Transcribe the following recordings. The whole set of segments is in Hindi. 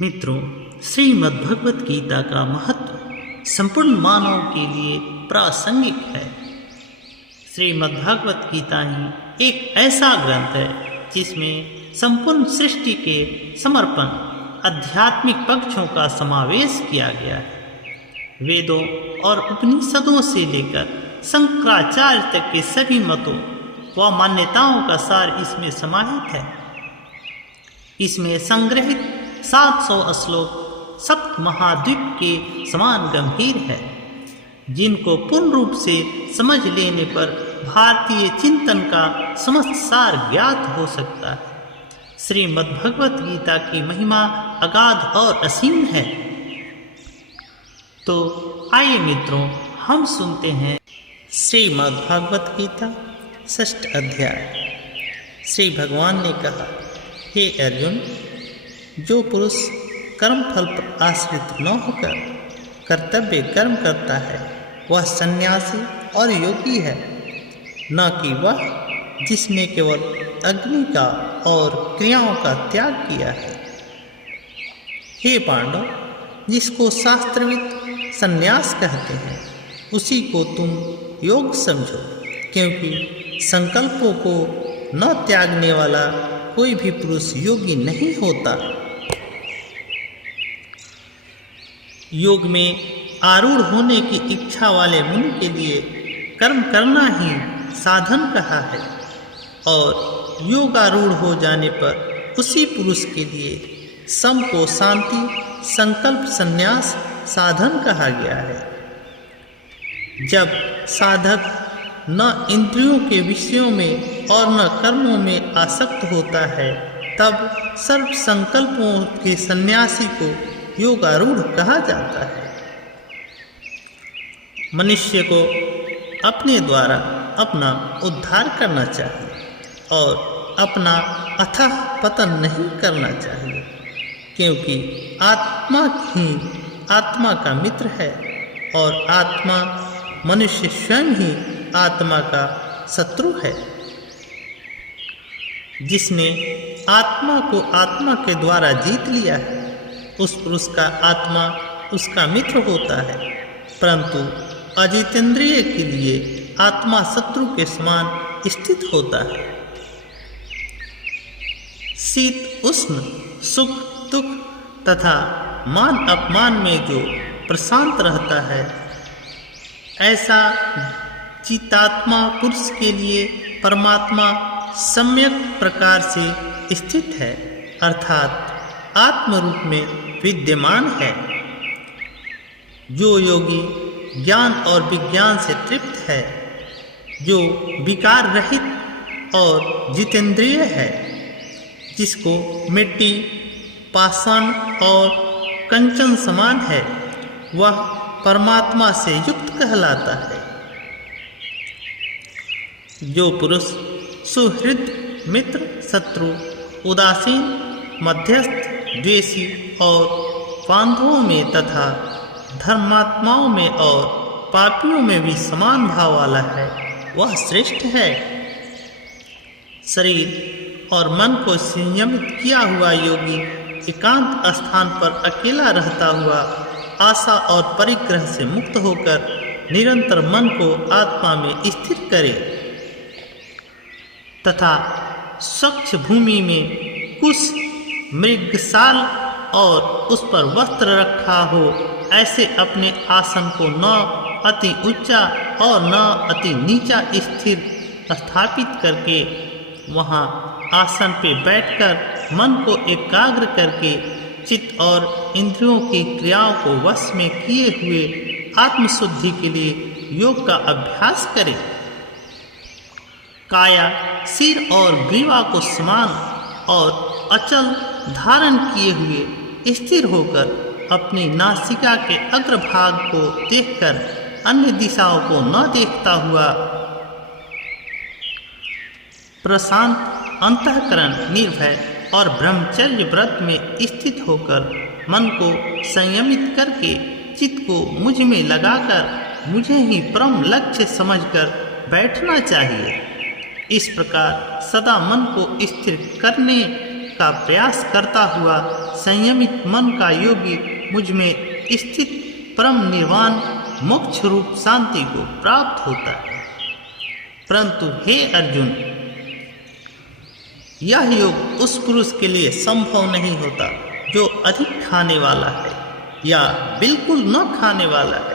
मित्रों, श्रीमद् भगवत गीता का महत्व संपूर्ण मानव के लिए प्रासंगिक है। श्रीमद् भगवत गीता ही एक ऐसा ग्रंथ है जिसमें संपूर्ण सृष्टि के समर्पण आध्यात्मिक पक्षों का समावेश किया गया है। वेदों और उपनिषदों से लेकर शंकराचार्य तक के सभी मतों व मान्यताओं का सार इसमें समाहित है। इसमें संग्रहित 700 श्लोक सप्त महाद्वीप के समान गंभीर है, जिनको पूर्ण रूप से समझ लेने पर भारतीय चिंतन का समस्त सार ज्ञात हो सकता है। श्रीमद् भगवत गीता की महिमा अगाध और असीम है। तो आइए मित्रों, हम सुनते हैं श्रीमद् भगवत गीता 6th अध्याय। श्री भगवान ने कहा, हे अर्जुन, जो पुरुष कर्मफल पर आश्रित न होकर कर्तव्य कर्म करता है वह सन्यासी और योगी है, न कि वह जिसने केवल अग्नि का और क्रियाओं का त्याग किया है। हे पांडव, जिसको शास्त्रविद सन्यास कहते हैं उसी को तुम योग समझो, क्योंकि संकल्पों को न त्यागने वाला कोई भी पुरुष योगी नहीं होता। योग में आरूढ़ होने की इच्छा वाले मुनि के लिए कर्म करना ही साधन कहा है, और योगारूढ़ हो जाने पर उसी पुरुष के लिए सम को शांति, संकल्प, संन्यास साधन कहा गया है। जब साधक न इंद्रियों के विषयों में और न कर्मों में आसक्त होता है, तब सर्व संकल्पों के सन्यासी को योगारूढ़ कहा जाता है। मनुष्य को अपने द्वारा अपना उद्धार करना चाहिए और अपना अथाह पतन नहीं करना चाहिए, क्योंकि आत्मा ही आत्मा का मित्र है और आत्मा मनुष्य स्वयं ही आत्मा का शत्रु है। जिसने आत्मा को आत्मा के द्वारा जीत लिया है, उस पुरुष का आत्मा उसका मित्र होता है, परंतु अजितेंद्रिय के लिए आत्मा शत्रु के समान स्थित होता है। शीत उष्ण, सुख दुख तथा मान अपमान में जो प्रशांत रहता है, ऐसा चितात्मा पुरुष के लिए परमात्मा सम्यक प्रकार से स्थित है, अर्थात आत्म रूप में विद्यमान है। जो योगी ज्ञान और विज्ञान से तृप्त है, जो विकार रहित और जितेंद्रिय है, जिसको मिट्टी, पाषाण और कंचन समान है, वह परमात्मा से युक्त कहलाता है। जो पुरुष सुहृद, मित्र, शत्रु, उदासीन, मध्यस्थ, द्वेषी और बांधवों में तथा धर्मात्माओं में और पापियों में भी समान भाव वाला है, वह श्रेष्ठ है। शरीर और मन को संयमित किया हुआ योगी एकांत स्थान पर अकेला रहता हुआ आशा और परिग्रह से मुक्त होकर निरंतर मन को आत्मा में स्थिर करे तथा स्वच्छ भूमि में कुछ मृगशाल और उस पर वस्त्र रखा हो ऐसे अपने आसन को न अति ऊंचा और न अति नीचा स्थिर स्थापित करके वहाँ आसन पे बैठकर मन को एकाग्र करके चित्त और इंद्रियों की क्रियाओं को वश में किए हुए आत्मशुद्धि के लिए योग का अभ्यास करें। काया, सिर और ग्रीवा को समान और अचल धारण किए हुए स्थिर होकर अपनी नासिका के अग्रभाग को देखकर अन्य दिशाओं को न देखता हुआ प्रशांत अंतःकरण, निर्भय और ब्रह्मचर्य व्रत में स्थित होकर मन को संयमित करके चित्त को मुझ में लगाकर मुझे ही परम लक्ष्य समझकर बैठना चाहिए। इस प्रकार सदा मन को स्थिर करने का प्रयास करता हुआ संयमित मन का योगी मुझ में स्थित परम निर्वाण मोक्ष रूप शांति को प्राप्त होता है। परंतु हे अर्जुन, यह योग उस पुरुष के लिए संभव नहीं होता जो अधिक खाने वाला है या बिल्कुल न खाने वाला है,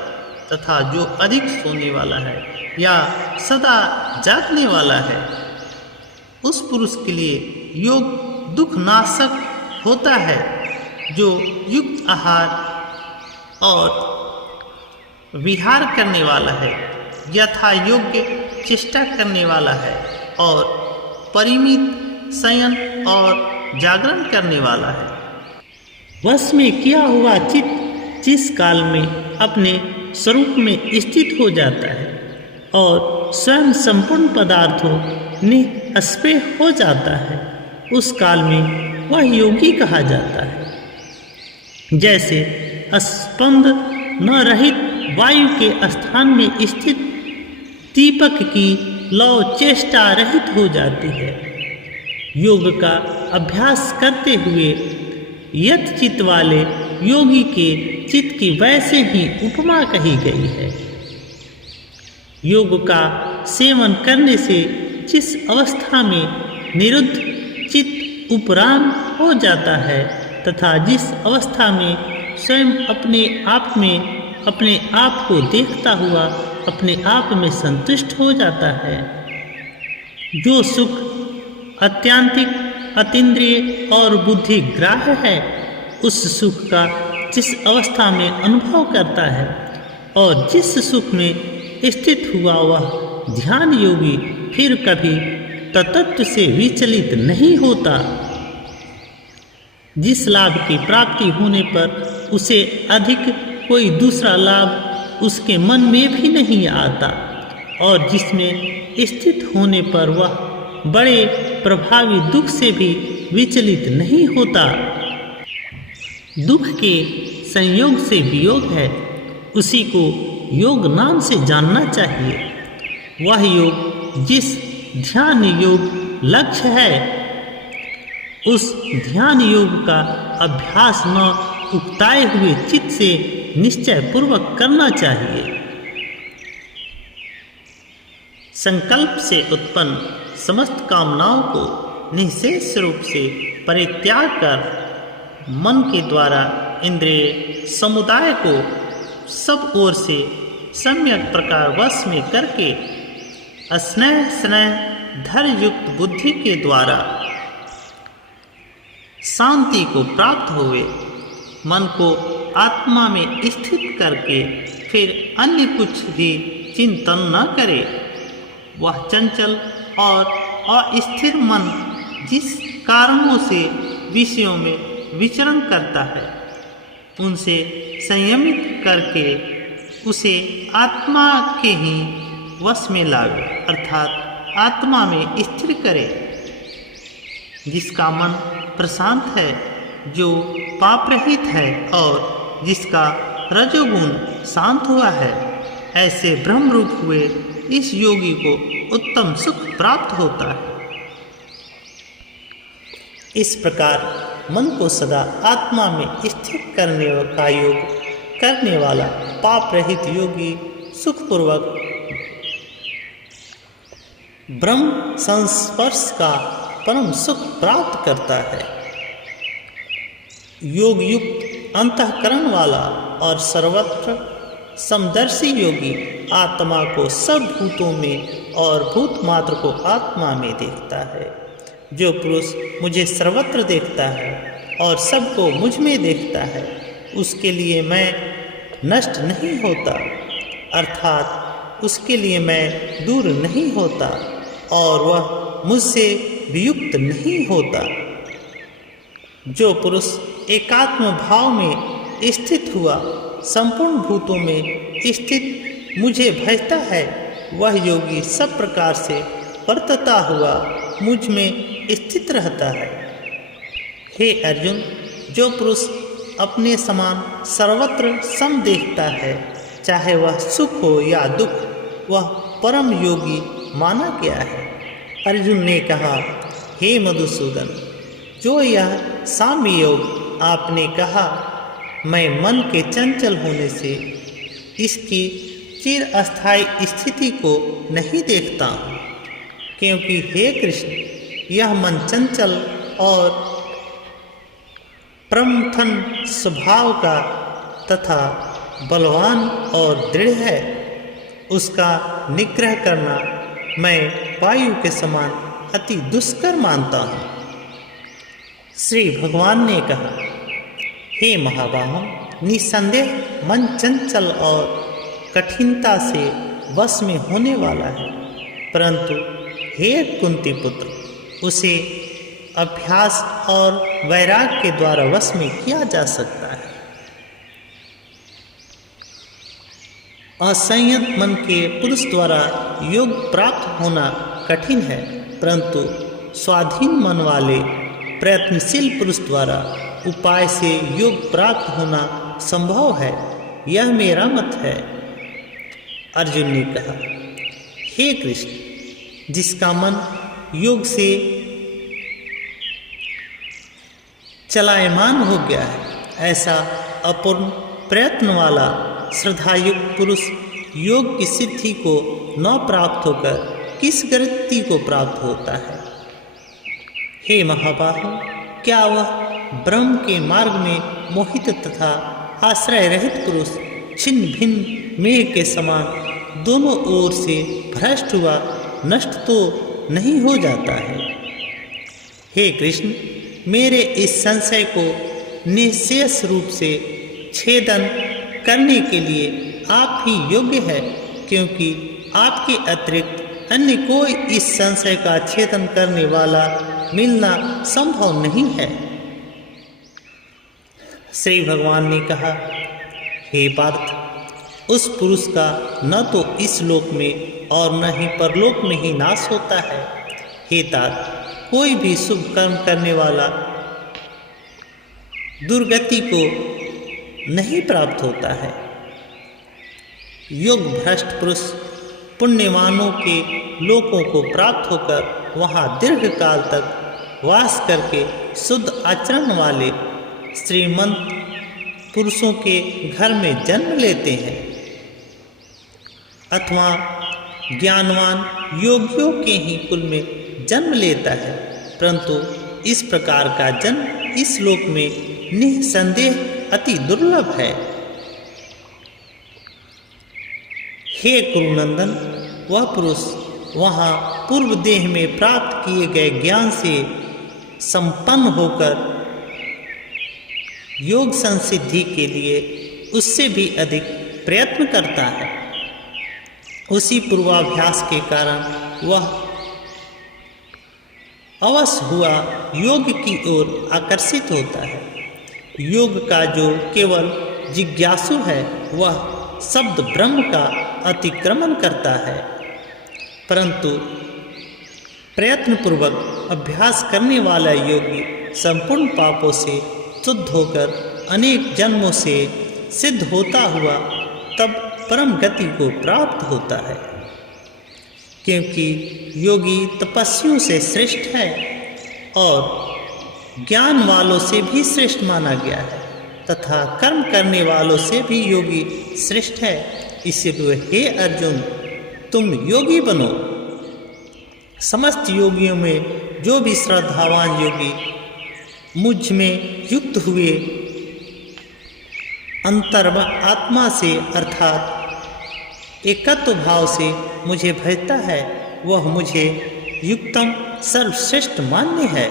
तथा जो अधिक सोने वाला है या सदा जागने वाला है। उस पुरुष के लिए योग दुख नाशक होता है जो युक्त आहार और विहार करने वाला है, यथा योग्य चेष्टा करने वाला है और परिमित शयन और जागरण करने वाला है। वश में किया हुआ चित्त जिस काल में अपने स्वरूप में स्थित हो जाता है और स्वयं संपूर्ण पदार्थों निष्पेय हो जाता है, उस काल में वह योगी कहा जाता है। जैसे स्पंद न रहित वायु के स्थान में स्थित दीपक की लौ चेष्टा रहित हो जाती है। योग का अभ्यास करते हुए यत चित्त वाले योगी के चित्त की वैसे ही उपमा कही गई है। योग का सेवन करने से जिस अवस्था में निरुद्ध चित्त उपराम हो जाता है तथा जिस अवस्था में स्वयं अपने आप को देखता हुआ अपने आप में संतुष्ट हो जाता है, जो सुख अत्यंतिक अतीन्द्रिय और बुद्धि ग्राह्य है, उस सुख का जिस अवस्था में अनुभव करता है और जिस सुख में स्थित हुआ वह ध्यान योगी फिर कभी तत्व से विचलित नहीं होता। जिस लाभ की प्राप्ति होने पर उसे अधिक कोई दूसरा लाभ उसके मन में भी नहीं आता और जिसमें स्थित होने पर वह बड़े प्रभावी दुख से भी विचलित नहीं होता। दुख के संयोग से वियोग है, उसी को योग नाम से जानना चाहिए। वह योग जिस ध्यान योग लक्ष्य है, उस ध्यान योग का अभ्यास न उकताए हुए चित्त से निश्चय पूर्वक करना चाहिए। संकल्प से उत्पन्न समस्त कामनाओं को निःशेष रूप से परित्याग कर मन के द्वारा इंद्रिय समुदाय को सब ओर से सम्यक प्रकार वश में करके स्नेह धैर्य युक्त बुद्धि के द्वारा शांति को प्राप्त हुए मन को आत्मा में स्थित करके फिर अन्य कुछ भी चिंतन न करे। वह चंचल और अस्थिर मन जिस कारणों से विषयों में विचरण करता है, उनसे संयमित करके उसे आत्मा के ही वश में लावे, अर्थात आत्मा में स्थिर करे। जिसका मन प्रशांत है, जो पाप रहित है और जिसका रजोगुण शांत हुआ है, ऐसे ब्रह्म रूप हुए इस योगी को उत्तम सुख प्राप्त होता है। इस प्रकार मन को सदा आत्मा में स्थित करने का योग करने वाला पाप रहित योगी सुखपूर्वक ब्रह्म संस्पर्श का परम सुख प्राप्त करता है। योग युक्त अंतःकरण वाला और सर्वत्र समदर्शी योगी आत्मा को सब भूतों में और भूत मात्र को आत्मा में देखता है। जो पुरुष मुझे सर्वत्र देखता है और सबको मुझ में देखता है, उसके लिए मैं नष्ट नहीं होता, अर्थात उसके लिए मैं दूर नहीं होता और वह मुझसे वियुक्त नहीं होता। जो पुरुष एकात्म भाव में स्थित हुआ संपूर्ण भूतों में स्थित मुझे भजता है, वह योगी सब प्रकार से वर्तता हुआ मुझ में स्थित रहता है। हे अर्जुन, जो पुरुष अपने समान सर्वत्र सम देखता है, चाहे वह सुख हो या दुख, वह परम योगी माना गया है। अर्जुन ने कहा, हे मधुसूदन, जो यह साम्य योग आपने कहा, मैं मन के चंचल होने से इसकी चिर अस्थायी स्थिति को नहीं देखता हूँ, क्योंकि हे कृष्ण, यह मन चंचल और प्रमथन स्वभाव का तथा बलवान और दृढ़ है। उसका निग्रह करना मैं वायु के समान अति दुष्कर मानता हूँ। श्री भगवान ने कहा, हे महाबाहो, निसंदेह मन चंचल और कठिनता से वश में होने वाला है, परंतु हे कुंती पुत्र, उसे अभ्यास और वैराग्य के द्वारा वश में किया जा सकता है। असंयत मन के पुरुष द्वारा योग प्राप्त होना कठिन है, परंतु स्वाधीन मन वाले प्रयत्नशील पुरुष द्वारा उपाय से योग प्राप्त होना संभव है। यह मेरा मत है। अर्जुन ने कहा, हे कृष्ण, जिसका मन योग से चलायमान हो गया है, ऐसा अपूर्ण प्रयत्न वाला श्रद्धायुक्त पुरुष योग की सिद्धि को न प्राप्त होकर किस गति को प्राप्त होता है? हे महाबाहो, क्या वह ब्रह्म के मार्ग में मोहित तथा आश्रय रहित पुरुष छिन्न भिन्न मेघ के समान दोनों ओर से भ्रष्ट हुआ नष्ट तो नहीं हो जाता है? हे कृष्ण, मेरे इस संशय को निःशेष रूप से छेदन करने के लिए आप ही योग्य है, क्योंकि आपके अतिरिक्त अन्य कोई इस संशय का छेदन करने वाला मिलना संभव नहीं है। श्री भगवान ने कहा, हे पार्थ, उस पुरुष का न तो इस लोक में और न ही परलोक में ही नाश होता है। हे तात, कोई भी शुभ कर्म करने वाला दुर्गति को नहीं प्राप्त होता है। योग भ्रष्ट पुरुष पुण्यवानों के लोकों को प्राप्त होकर वहाँ दीर्घ काल तक वास करके शुद्ध आचरण वाले श्रीमंत पुरुषों के घर में जन्म लेते हैं, अथवा ज्ञानवान योगियों के ही कुल में जन्म लेता है, परंतु इस प्रकार का जन्म इस लोक में निसंदेह अति दुर्लभ है। हे कुरुनंदन, वह पुरुष वहाँ पूर्व देह में प्राप्त किए गए ज्ञान से संपन्न होकर योग संसिद्धि के लिए उससे भी अधिक प्रयत्न करता है। उसी पूर्वाभ्यास के कारण वह अवश्य हुआ योग की ओर आकर्षित होता है। योग का जो केवल जिज्ञासु है, वह शब्द ब्रह्म का अतिक्रमण करता है, परंतु प्रयत्नपूर्वक अभ्यास करने वाला योगी संपूर्ण पापों से शुद्ध होकर अनेक जन्मों से सिद्ध होता हुआ तब परम गति को प्राप्त होता है। क्योंकि योगी तपस्वियों से श्रेष्ठ है और ज्ञान वालों से भी श्रेष्ठ माना गया है, तथा कर्म करने वालों से भी योगी श्रेष्ठ है। इसलिए हे अर्जुन, तुम योगी बनो। समस्त योगियों में जो भी श्रद्धावान योगी मुझ में युक्त हुए अंतरात्मा से अर्थात एकत्व भाव से मुझे भजता है, वह मुझे युक्तम सर्वश्रेष्ठ मान्य है।